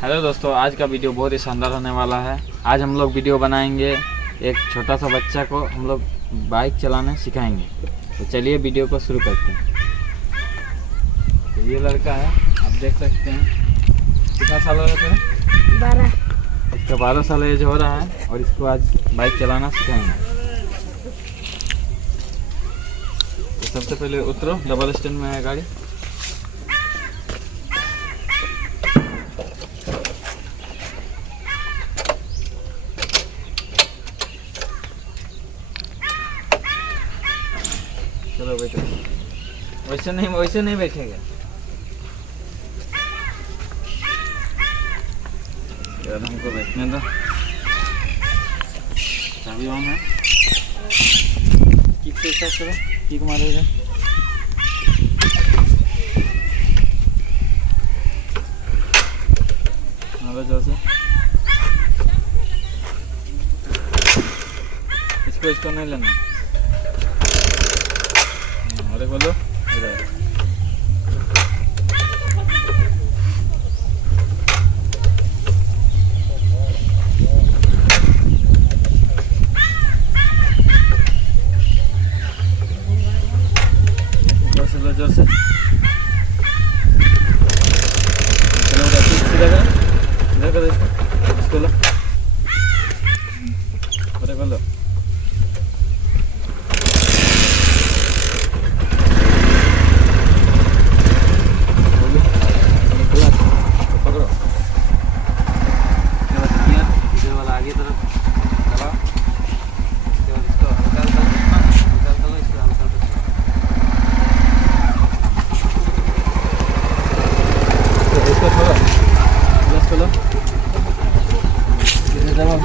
Hello दोस्तों, आज का वीडियो बहुत ही शानदार होने वाला है। आज हम लोग वीडियो बनाएंगे, एक छोटा सा बच्चा को हम लोग बाइक चलाने सिखाएंगे। तो चलिए वीडियो को शुरू करते हैं। तो ये लड़का है, आप देख सकते हैं। कितना साल हो रहा है? 12। इसका 12 साल एज हो रहा है और इसको आज बाइक चलाना सिखाएंगे। तो सबसे पहले उतरो, डबल स्टैंड में है गाड़ी। चलो बैठो। वैसे नहीं बैठेगा यार, हमको बैठने दो। चाबी ऑन है। किक से स्टार्ट करो, किक मारेगा। मारो जोर से। इसको नहीं लेना। अरे बोलो इधर। जोर से चलो, सीधा करो, इधर करो, इसको लो। अरे बोलो।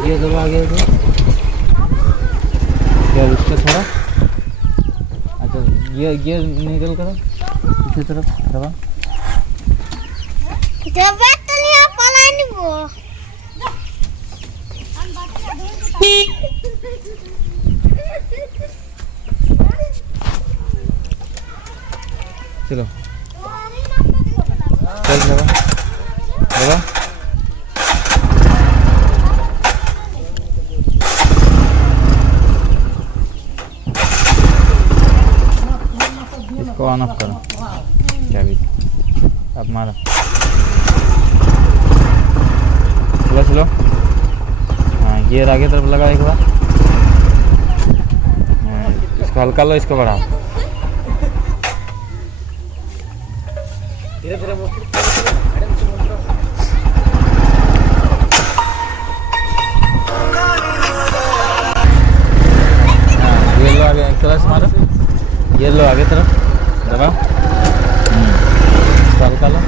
गियर दबा आगे इसको थोड़ा। अच्छा, गियर निकल करो पीछे तरफ दबा। चलो चल दबा दबा। इसको ऑन ऑफ करो, चाबी अब मारो। चलो हाँ, गियर आगे तरफ लगा एक बार। इसको हल्का लो, इसको बढ़ाओ। धीरे धीरे गियर लो आगे, क्लच मारो। गियर लो आगे तरफ दबाओ। हल्का लो,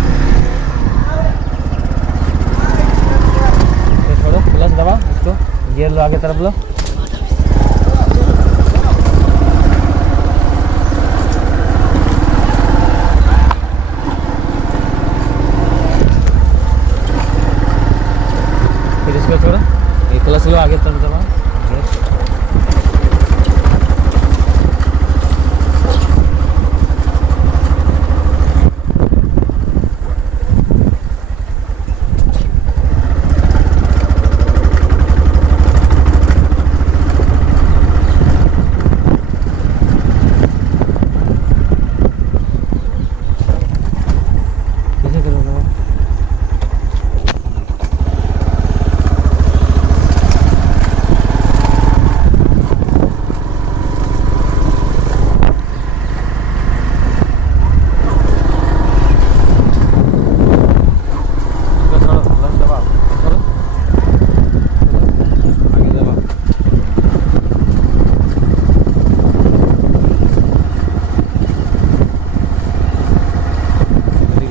छोड़ो, क्लच दबाओ। इसको गियर लो आगे तरफ लो। फिर इसको छोड़ो, ये क्लच लो आगे तरफ दबाओ।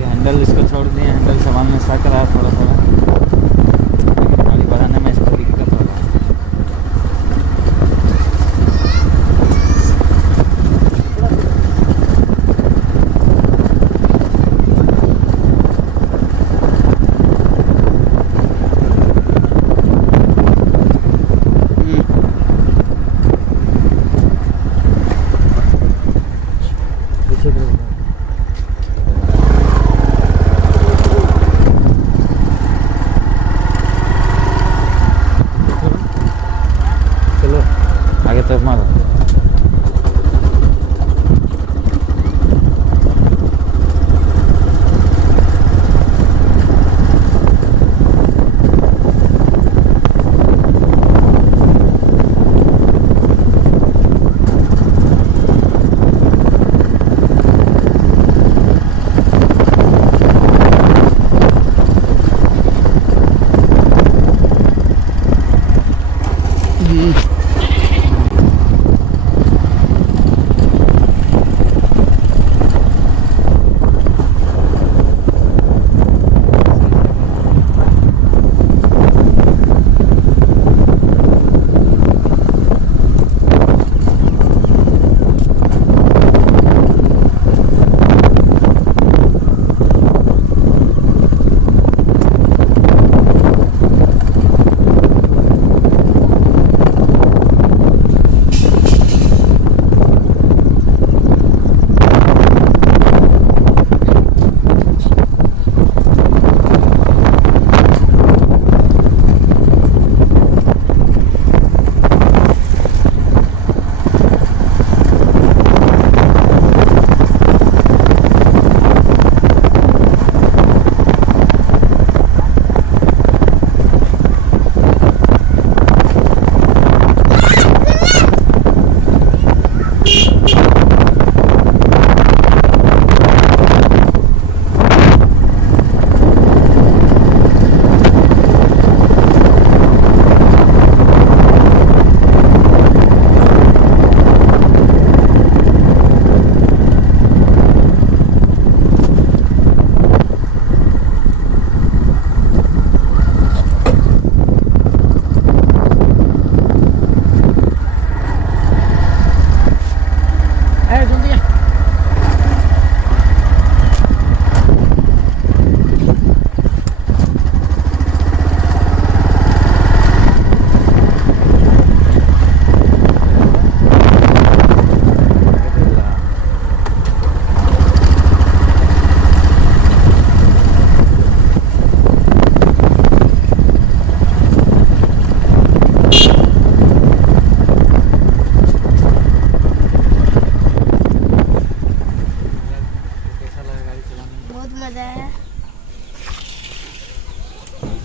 हैंडल इसको छोड़ दिए, हैंडल सामान में सक रहा है थोड़ा थोड़ा। गाड़ी बढ़ाने में इसको दिक्कत हो रहा है।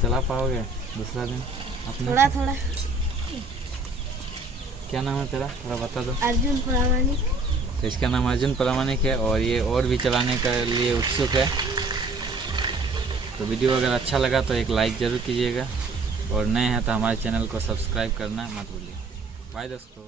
चला पाओगे दूसरा दिन अपने थोड़ा से? थोड़ा। क्या नाम है तेरा, थोड़ा बता दो। अर्जुन प्रामाणिक। तो इसका नाम अर्जुन प्रामाणिक है और ये और भी चलाने के लिए उत्सुक है। तो वीडियो अगर अच्छा लगा तो एक लाइक ज़रूर कीजिएगा और नए हैं तो हमारे चैनल को सब्सक्राइब करना मत भूलिए। बाय दोस्तों।